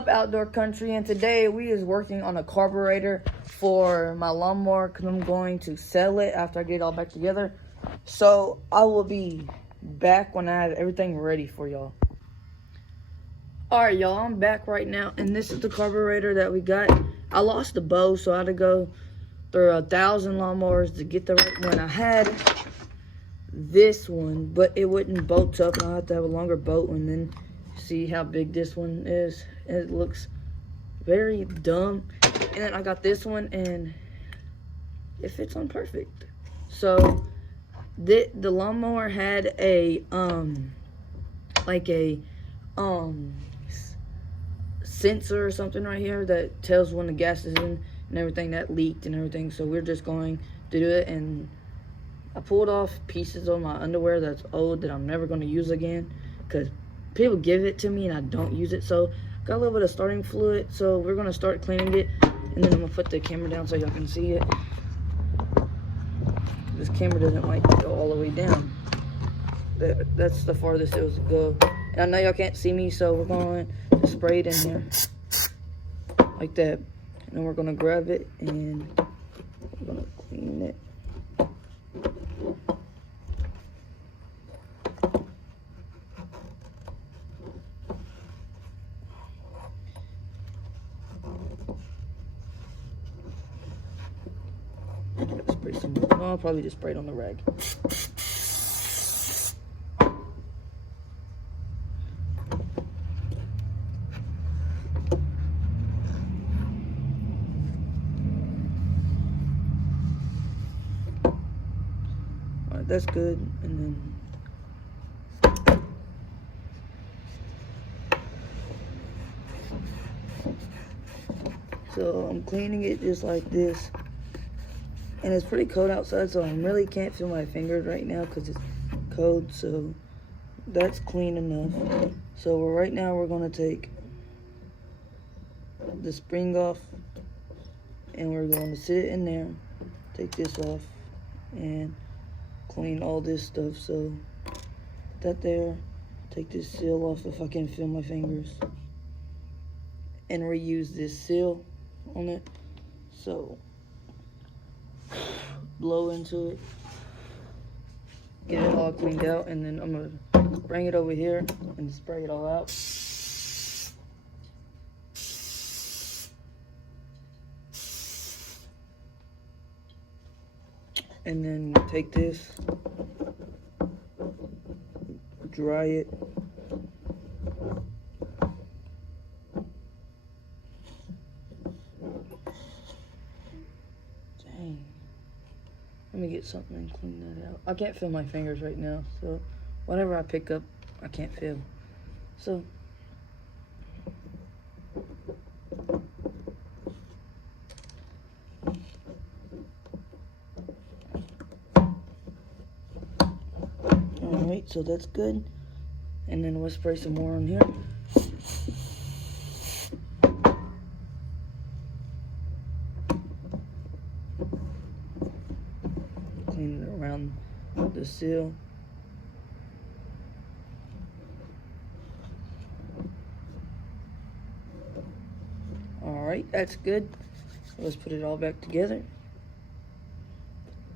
up, outdoor country? And today we is working on a carburetor for my lawnmower because I'm going to sell it after I get it all back together. So I will be back when I have everything ready for y'all. Alright, y'all, I'm back right now, and this is the carburetor that we got. I lost the bow, so I had to go through 1,000 lawnmowers to get the right one. I had this one, but it wouldn't bolt up, and I have to have a longer bolt one. Then see how big this one is. It looks very dumb. And then I got this one, and it fits on perfect. So the lawnmower had a sensor or something right here that tells when the gas is in and everything, that leaked and everything. So we're just going to do it. And I pulled off pieces of my underwear that's old that I'm never going to use again because people give it to me and I don't use it. So got a little bit of starting fluid, so we're going to start cleaning it, and then I'm going to put the camera down so y'all can see it. This camera doesn't like to go all the way down. That's the farthest it was to go. And I know y'all can't see me, so we're going to spray it in here like that. And then we're going to grab it and we're going to clean it. Spray some more. No, I'll probably just spray it on the rag. Alright, that's good. And then so I'm cleaning it just like this. And it's pretty cold outside, so I really can't feel my fingers right now because it's cold. So that's clean enough. So right now we're going to take the spring off, and we're going to sit it in there, take this off, and clean all this stuff. So that there, take this seal off if I can feel my fingers, and reuse this seal on it. So blow into it, get it all cleaned out, and then I'm gonna bring it over here and spray it all out. And then take this, dry it, dang. Let me get something and clean that out. I can't feel my fingers right now, so whatever I pick up, I can't feel. So alright, so that's good. And then we'll spray some more on here. Clean it around the seal. Alright, that's good. Let's put it all back together.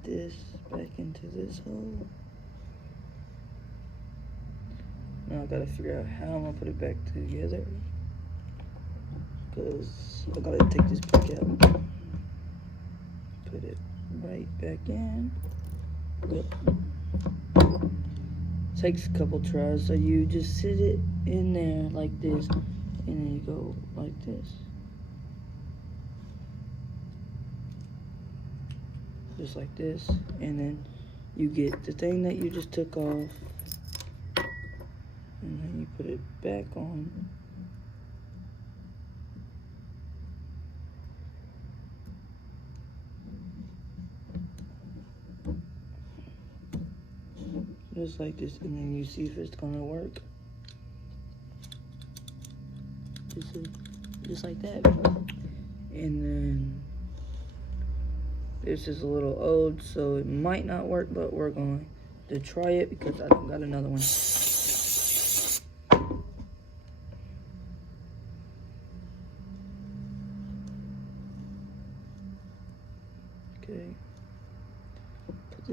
Put this back into this hole. Now I gotta figure out how I'm gonna put it back together, because I gotta take this back out. Put it right back in. Yep. Takes a couple tries, so you just sit it in there like this, and then you go like this. Just like this, and then you get the thing that you just took off, and then you put it back on. Just like this, and then you see if it's gonna work. Just like that. And then this is a little old, so it might not work, but we're going to try it because I don't got another one.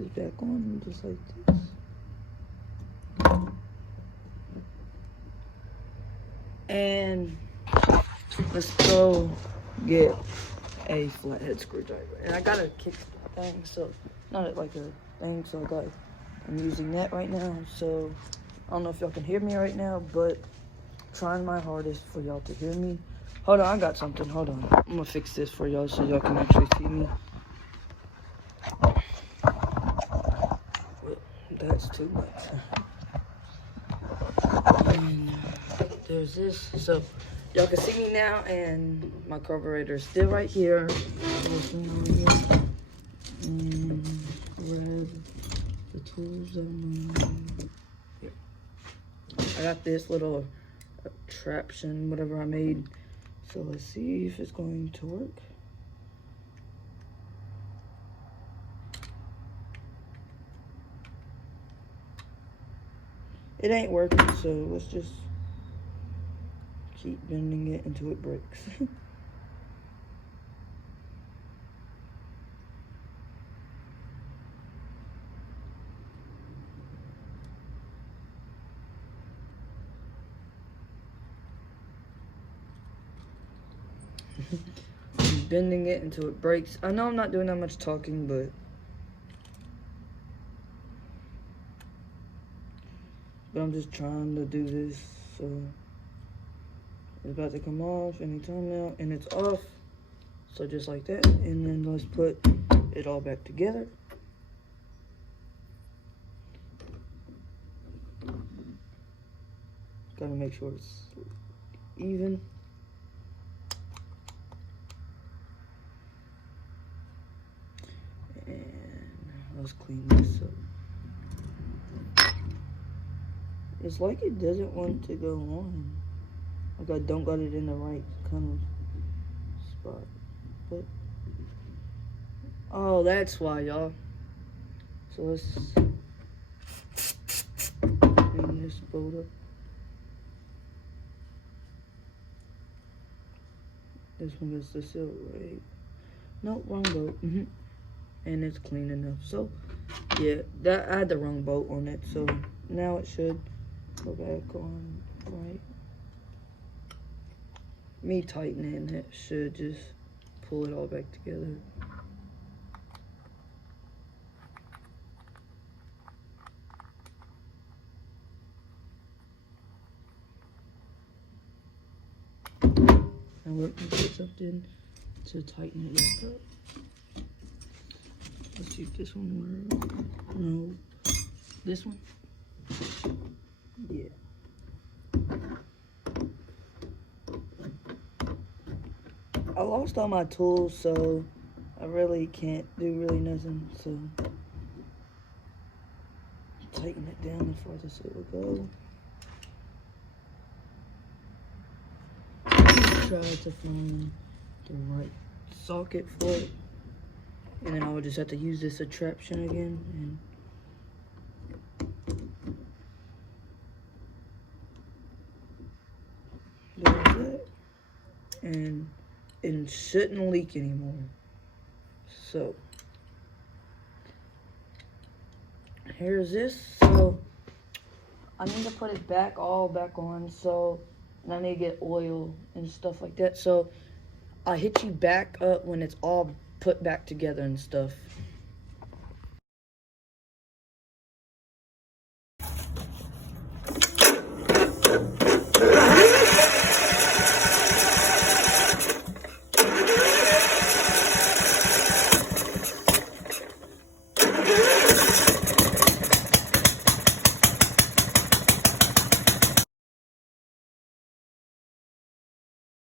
this back on just like this. And let's go get a flathead screwdriver. And I got a kick thing, so not like a thing, so I'm using that right now. So I don't know if y'all can hear me right now, but trying my hardest for y'all to hear me. Hold on, I got something. Hold on. I'm gonna fix this for y'all so y'all can actually see me. That's too much. And there's this. So y'all can see me now, and my carburetor is still right here. And grab the tools here. I got this little attraction, whatever I made. So let's see if it's going to work. It ain't working, so let's just keep bending it until it breaks. I'm bending it until it breaks. I know I'm not doing that much talking, but I'm just trying to do this. So it's about to come off anytime now, and it's off. So just like that, and then let's put it all back together. Gotta make sure it's even. And let's clean this up. It's like it doesn't want to go on. Like I don't got it in the right kind of spot. But oh, that's why, y'all. So let's clean this bolt up. This one is the silver, right? Nope, wrong bolt. And it's clean enough. So yeah, I had the wrong bolt on it. So now it should go back on right. Me tightening it should just pull it all back together. Now we're gonna put something to tighten it back up. Let's see if this one works. No. This one? Yeah. I lost all my tools, so I really can't do nothing. So tighten it down as far as it will go. Try to find the right socket for it. And then I would just have to use this attraction again. And there's that. And it shouldn't leak anymore. So here's this. So I need to put it all back on. So and I need to get oil and stuff like that. So I'll hit you back up when it's all put back together and stuff.